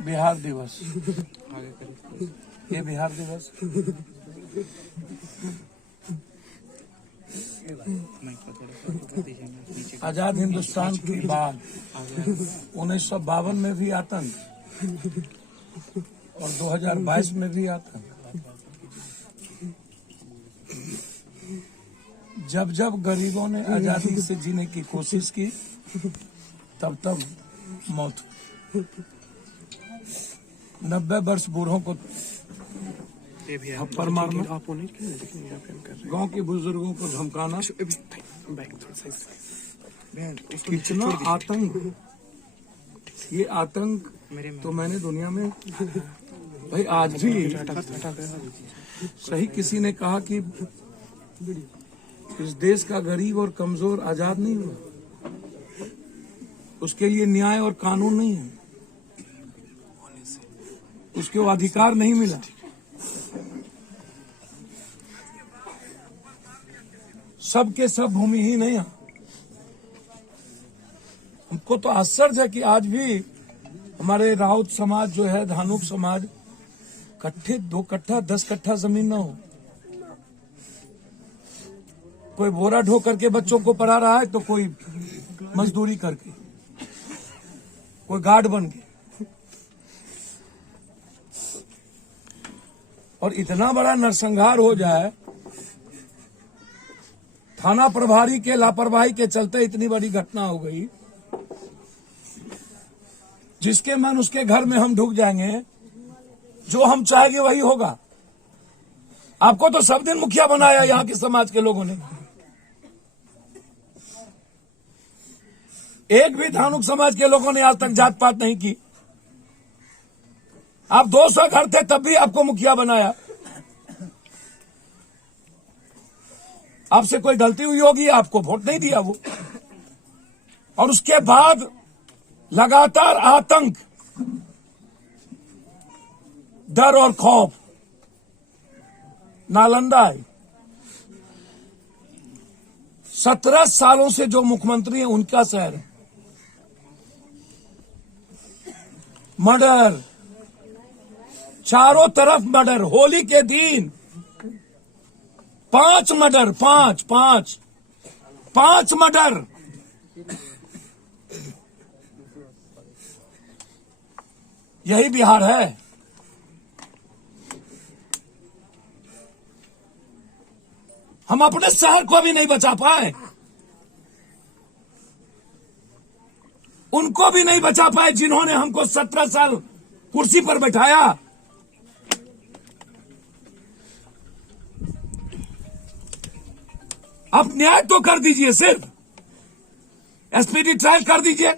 बिहार दिवस, ये बिहार दिवस आजाद हिंदुस्तान के बाद 1952 में भी आतंक और 2022 में भी आतंक। जब जब गरीबों ने आजादी से जीने की कोशिश की तब तब मौत। 90 वर्ष बूढ़ों को थप्पड़ मारना, गांव के बुजुर्गों को धमकाना, कितना आतंक। ये आतंक तो मैंने दुनिया में भाई आज भी सही किसी ने कहा कि इस देश का गरीब और कमजोर आजाद नहीं हुआ, उसके लिए न्याय और कानून नहीं है, उसके वो अधिकार नहीं मिला। सबके सब भूमिहीन है यहाँ। हमको तो आश्चर्य है कि आज भी हमारे राउत समाज जो है, धानुक समाज, कट्ठे 2 कट्ठा 10 कट्ठा जमीन ना हो। कोई बोरा ढो करके बच्चों को पढ़ा रहा है तो कोई मजदूरी करके, कोई गार्ड बन के। और इतना बड़ा नरसंहार हो जाए, थाना प्रभारी के लापरवाही के चलते इतनी बड़ी घटना हो गई, जिसके मन उसके घर में हम ढुक जाएंगे, जो हम चाहेंगे वही होगा। आपको तो सब दिन मुखिया बनाया यहाँ के समाज के लोगों ने, एक भी धानुक समाज के लोगों ने आज तक जात पात नहीं की। आप 200 घर थे तब भी आपको मुखिया बनाया। आपसे कोई गलती हुई होगी, आपको वोट नहीं दिया वो। और उसके बाद लगातार आतंक, डर और खौफ। नालंदा है, 17 सालों से जो मुख्यमंत्री है उनका शहर है। मर्डर, चारों तरफ मर्डर। होली के दिन 5 मर्डर, 5 मर्डर। यही बिहार है। हम अपने शहर को भी नहीं बचा पाए, उनको भी नहीं बचा पाए जिन्होंने हमको 17 साल कुर्सी पर बैठाया। अब न्याय तो कर दीजिए, सिर्फ एसपीडी ट्रायल कर दीजिए,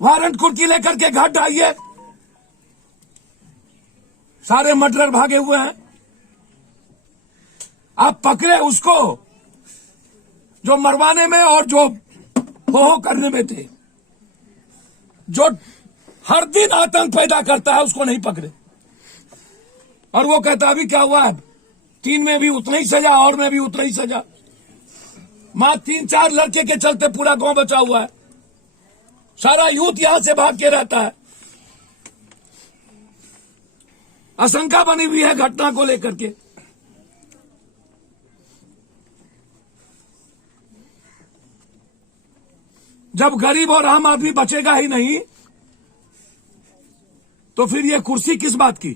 वारंट कुर्की लेकर के घाट डालिए। सारे मर्डरर भागे हुए हैं। आप पकड़े उसको जो मरवाने में और जो हो करने में थे, जो हर दिन आतंक पैदा करता है, उसको नहीं पकड़े। और वो कहता अभी क्या हुआ है, 3 में भी उतना ही सजा और में भी उतना ही सजा। मां 3-4 लड़के के चलते पूरा गांव बचा हुआ है, सारा यूथ यहां से भाग के रहता है। आशंका बनी हुई है घटना को लेकर के। जब गरीब और आम आदमी बचेगा ही नहीं तो फिर ये कुर्सी किस बात की।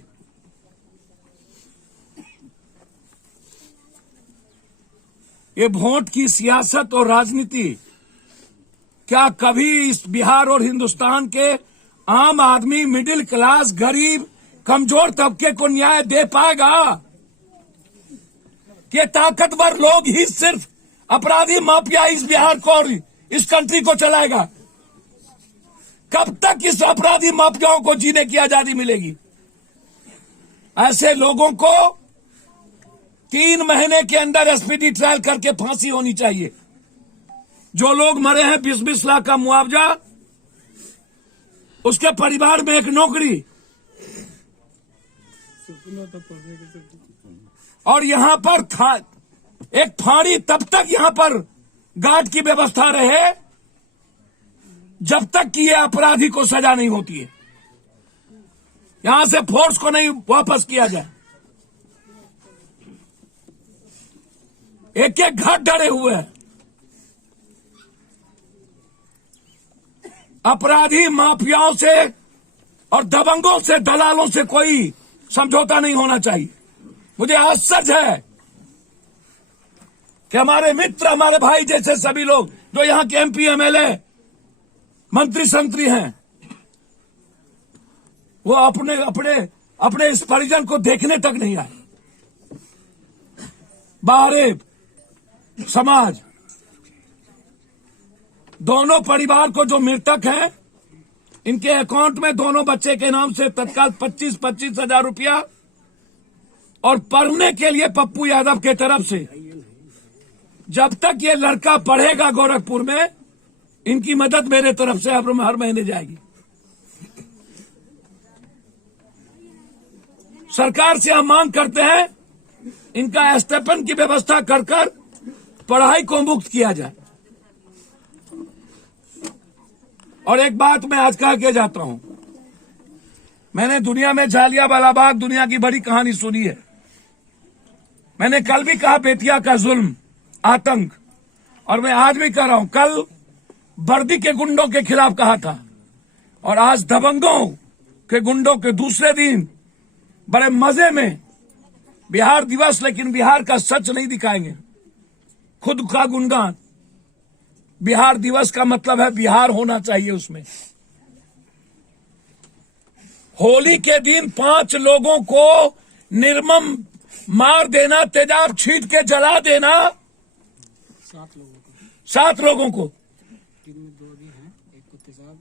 ये वोट की सियासत और राजनीति क्या कभी इस बिहार और हिंदुस्तान के आम आदमी, मिडिल क्लास, गरीब, कमजोर तबके को न्याय दे पाएगा? कि ताकतवर लोग ही सिर्फ अपराधी माफिया इस बिहार को और इस कंट्री को चलाएगा? कब तक इस अपराधी माफियाओं को जीने की आजादी मिलेगी? ऐसे लोगों को 3 महीने के अंदर एसपीडी ट्रायल करके फांसी होनी चाहिए। जो लोग मरे हैं 20-20 लाख का मुआवजा, उसके परिवार में एक नौकरी, और यहां पर एक फाड़ी तब तक यहां पर गार्ड की व्यवस्था रहे जब तक कि ये अपराधी को सजा नहीं होती है, यहां से फोर्स को नहीं वापस किया जाए। एक एक घर डरे हुए हैं। अपराधी माफियाओं से और दबंगों से, दलालों से कोई समझौता नहीं होना चाहिए। मुझे आश्चर्य है कि हमारे मित्र, हमारे भाई जैसे सभी लोग जो यहां के एमपी, एमएलए, मंत्री संतरी हैं, वो अपने अपने अपने इस परिजन को देखने तक नहीं आए। बाहर समाज, दोनों परिवार को जो मृतक हैं, इनके अकाउंट में दोनों बच्चे के नाम से तत्काल 25-25 हजार रुपया और पढ़ने के लिए पप्पू यादव के तरफ से, जब तक ये लड़का पढ़ेगा गोरखपुर में, इनकी मदद मेरे तरफ से हर महीने जाएगी। सरकार से हम मांग करते हैं इनका स्टेपन की व्यवस्था कर पढ़ाई को मुक्त किया जाए। और एक बात मैं आज कह के जाता हूं, मैंने दुनिया में जालियांवाला बाग दुनिया की बड़ी कहानी सुनी है। मैंने कल भी कहा बेटिया का जुल्म, आतंक, और मैं आज भी कह रहा हूं, कल वर्दी के गुंडों के खिलाफ कहा था और आज दबंगों के गुंडों के दूसरे दिन बड़े मजे में बिहार दिवस, लेकिन बिहार का सच नहीं दिखाएंगे। खुद का गुणगान, बिहार दिवस का मतलब है बिहार होना चाहिए उसमें। होली के दिन 5 लोगों को निर्मम मार देना, तेजाब छीट के जला देना, 7 लोगों को, 3 में 2 भी हैं, एक को तेजाब,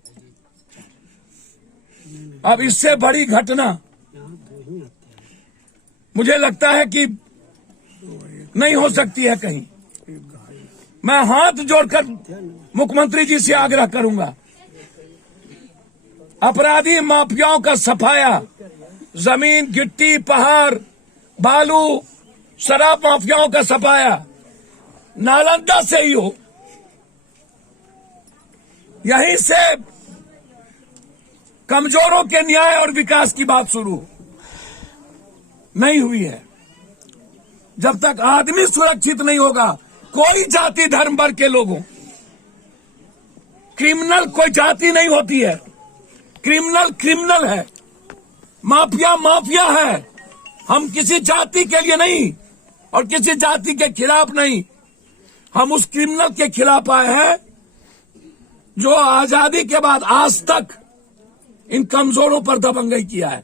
अब इससे बड़ी घटना मुझे लगता है कि नहीं हो सकती है कहीं। मैं हाथ जोड़कर मुख्यमंत्री जी से आग्रह करूंगा, अपराधी माफियाओं का सफाया, जमीन, गिट्टी, पहाड़, बालू, शराब माफियाओं का सफाया नालंदा से ही हो। यहीं से कमजोरों के न्याय और विकास की बात शुरू नहीं हुई है। जब तक आदमी सुरक्षित नहीं होगा, कोई जाति धर्म वर्ग के लोगों, क्रिमिनल कोई जाति नहीं होती है। क्रिमिनल क्रिमिनल है, माफिया माफिया है। हम किसी जाति के लिए नहीं और किसी जाति के खिलाफ नहीं, हम उस क्रिमिनल के खिलाफ आए हैं जो आजादी के बाद आज तक इन कमजोरों पर दबंगई किया है।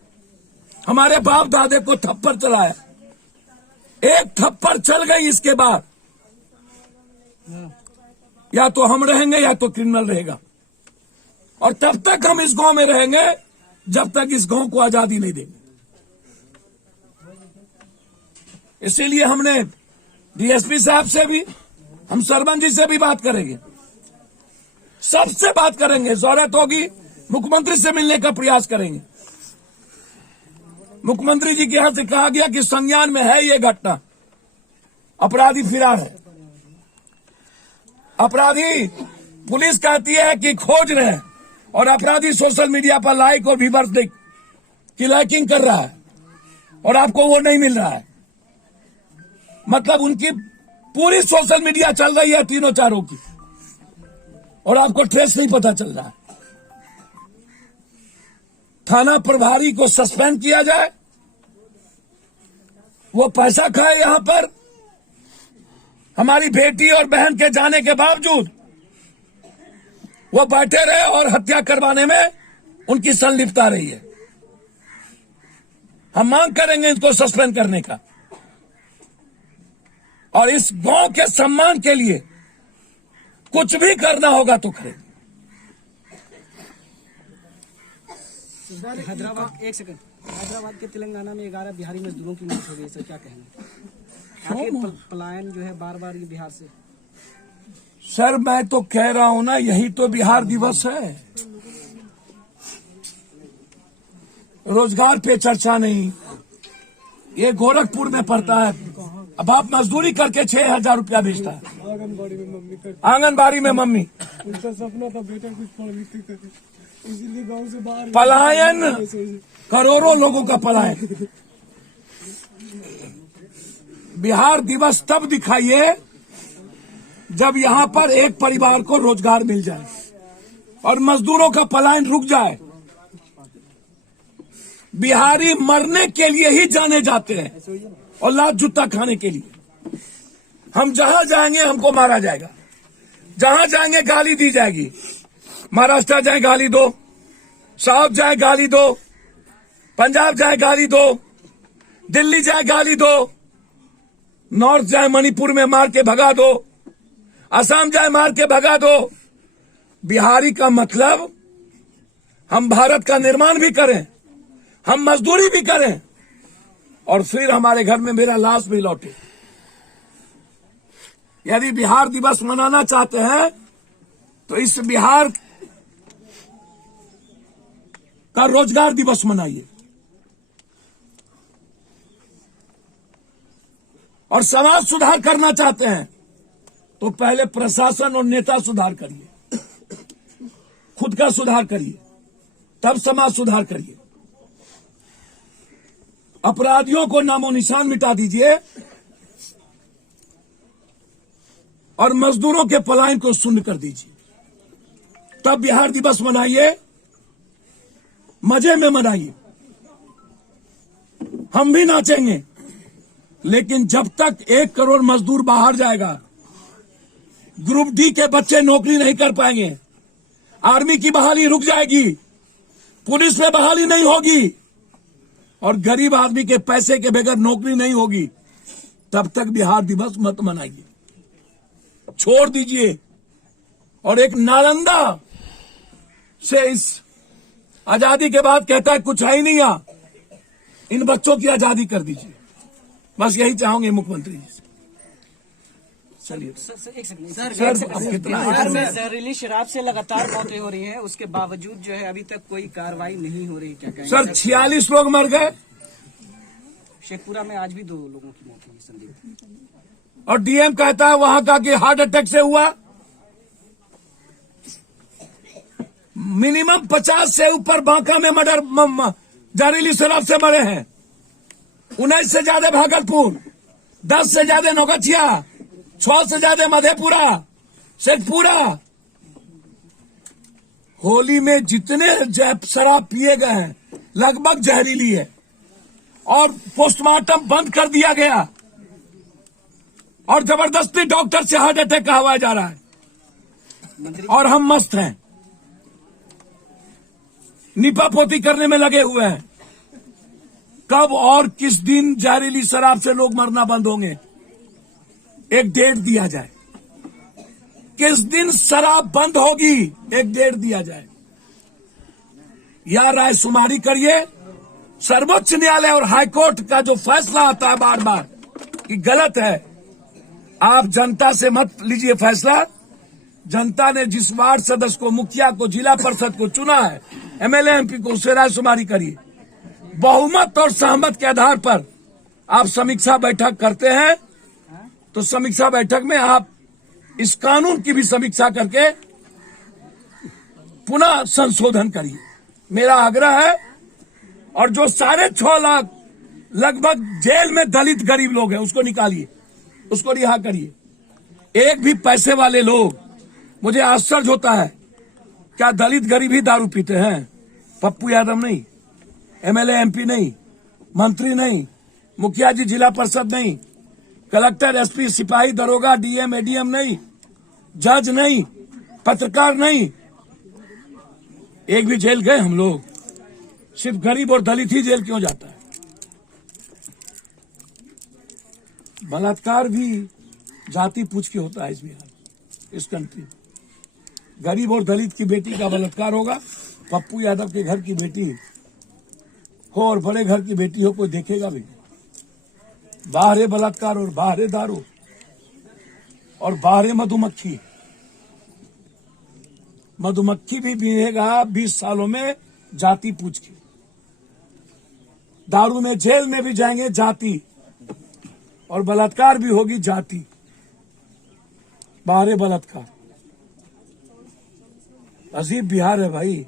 हमारे बाप दादे को थप्पड़ चलाया, एक थप्पड़ चल गई, इसके बाद या तो हम रहेंगे या तो क्रिमिनल रहेगा। और तब तक हम इस गांव में रहेंगे जब तक इस गांव को आजादी नहीं देंगे। इसीलिए हमने डीएसपी साहब से भी, हम सरपंच जी से भी बात करेंगे, सबसे बात करेंगे। जरूरत होगी मुख्यमंत्री से मिलने का प्रयास करेंगे। मुख्यमंत्री जी के यहां से कहा गया कि संज्ञान में है ये घटना, अपराधी फरार है। अपराधी, पुलिस कहती है कि खोज रहे हैं और अपराधी सोशल मीडिया पर लाइक और व्यूअर्स देख की लाइकिंग कर रहा है और आपको वो नहीं मिल रहा है। मतलब उनकी पूरी सोशल मीडिया चल रही है, तीनों चारों की, और आपको ट्रेस नहीं पता चल रहा है। थाना प्रभारी को सस्पेंड किया जाए, वो पैसा खाए यहां पर, हमारी बेटी और बहन के जाने के बावजूद वो बैठे रहे और हत्या करवाने में उनकी संलिप्तता रही है। हम मांग करेंगे इनको सस्पेंड करने का और इस गांव के सम्मान के लिए कुछ भी करना होगा तो करें। हैदराबाद, एक सेकंड, हैदराबाद के तेलंगाना में 11 बिहारी मजदूरों की मौत हो गई, सर क्या कहेंगे? आखिर पलायन जो है बार बार ये बिहार से। सर मैं तो कह रहा हूं ना, यही तो बिहार दिवस है। रोजगार पे चर्चा नहीं, ये गोरखपुर में पड़ता है। अब बाप मजदूरी करके 6,000 रुपया भेजता है। आंगनबाड़ी में मम्मी कर, आंगनबाड़ी में मम्मी। उनका सपना था बेटा कुछ पढ़ लिख के करे, इसीलिए गांव से बाहर पलायन, करोड़ों लोगों का पलायन। बिहार दिवस तब दिखाइए जब यहां पर एक परिवार को रोजगार मिल जाए और मजदूरों का पलायन रुक जाए। बिहारी मरने के लिए ही जाने जाते हैं और लात जूता खाने के लिए। हम जहां जाएंगे हमको मारा जाएगा, जहां जाएंगे गाली दी जाएगी। महाराष्ट्र जाए गाली दो, साउथ जाए गाली दो, पंजाब जाए गाली दो, दिल्ली जाए गाली दो, नॉर्थ जाए मणिपुर में मार के भगा दो, असम जाए मार के भगा दो। बिहारी का मतलब हम भारत का निर्माण भी करें, हम मजदूरी भी करें और फिर हमारे घर में मेरा लाश भी लौटे। यदि बिहार दिवस मनाना चाहते हैं तो इस बिहार का रोजगार दिवस मनाइए और समाज सुधार करना चाहते हैं तो पहले प्रशासन और नेता सुधार करिए, खुद का सुधार करिए, तब समाज सुधार करिए। अपराधियों को नामो निशान मिटा दीजिए और मजदूरों के पलायन को शून्य कर दीजिए, तब बिहार दिवस मनाइए, मजे में मनाइए। हम भी नाचेंगे, लेकिन जब तक 1 करोड़ मजदूर बाहर जाएगा, ग्रुप डी के बच्चे नौकरी नहीं कर पाएंगे, आर्मी की बहाली रुक जाएगी, पुलिस में बहाली नहीं होगी और गरीब आदमी के पैसे के बगैर नौकरी नहीं होगी, तब तक बिहार दिवस मत मनाइए, छोड़ दीजिए। और एक नालंदा से इस आजादी के बाद कहता है कुछ है ही नहीं, इन बच्चों की आजादी कर दीजिए। बस यही चाहूंगे मुख्यमंत्री जी से। चलिए एक सेकंड सर, अब कितना जहरीली शराब से लगातार मौतें हो रही हैं, उसके बावजूद जो है अभी तक कोई कार्रवाई नहीं हो रही, क्या कहेंगे सर? 46 लोग मर गए शेखपुरा में आज भी 2 लोगों की मौत हुई संदीप। और डीएम कहता है वहां का कि हार्ट अटैक से हुआ। मिनिमम 50 से ऊपर बांका में मर्डर जहरीली शराब से मरे हैं, 19 से ज्यादा भागलपुर, 10 से ज्यादा नौगछिया, 6 से ज्यादा मधेपुरा, शेखपुरा। होली में जितने शराब पिए गए हैं लगभग जहरीली है और पोस्टमार्टम बंद कर दिया गया और जबरदस्ती डॉक्टर से हार्ट अटैक कहवाया जा रहा है और हम मस्त हैं, निपापोती करने में लगे हुए हैं। कब और किस दिन जहरीली शराब से लोग मरना बंद होंगे? एक डेट दिया जाए, किस दिन शराब बंद होगी, एक डेट दिया जाए। या राय शुमारी करिए। सर्वोच्च न्यायालय और हाईकोर्ट का जो फैसला आता है बार बार कि गलत है, आप जनता से मत लीजिए फैसला। जनता ने जिस वार्ड सदस्य को, मुखिया को, जिला परिषद को चुना है, एमएलए एमपी को, उससे राय शुमारी करिए। बहुमत और सहमत के आधार पर आप समीक्षा बैठक करते हैं तो समीक्षा बैठक में आप इस कानून की भी समीक्षा करके पुनः संशोधन करिए, मेरा आग्रह है। और जो 6.5 लाख लगभग जेल में दलित गरीब लोग हैं उसको निकालिए, उसको रिहा करिए। एक भी पैसे वाले लोग, मुझे आश्चर्य होता है, क्या दलित गरीब ही दारू पीते हैं? पप्पू यादव नहीं, एमएलए एमपी नहीं, मंत्री नहीं, मुखिया जी जिला परिषद नहीं, कलेक्टर एसपी सिपाही दरोगा डीएम एडीएम नहीं, जज नहीं, पत्रकार नहीं, एक भी जेल गए हम लोग? सिर्फ गरीब और दलित ही जेल क्यों जाता है? बलात्कार भी जाति पूछ के होता है इस बिहार, इस कंट्री में। गरीब और दलित की बेटी का बलात्कार होगा, पप्पू यादव के घर की बेटी हो और बड़े घर की बेटी हो, कोई देखेगा भी नहीं। बाहरे बलात्कार और बाहरे दारू और बाहरे मधुमक्खी। मधुमक्खी भी बीनेगा 20 सालों में जाति पूछ के। दारू में जेल में भी जाएंगे जाति और बलात्कार भी होगी जाति, बाहर बलात्कार। अजीब बिहार है भाई।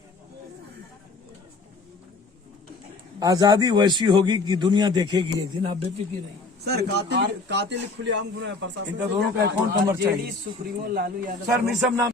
आजादी वैसी होगी कि दुनिया देखेगी एक दिन, आप बेफिक्र रहिए। सर कातिल खुलेआम घूम रहे हैं प्रशासन इनका दोनों का अकाउंट नंबर चाहिए। सुप्रीमो लालू यादव सर, नहीं सब नाम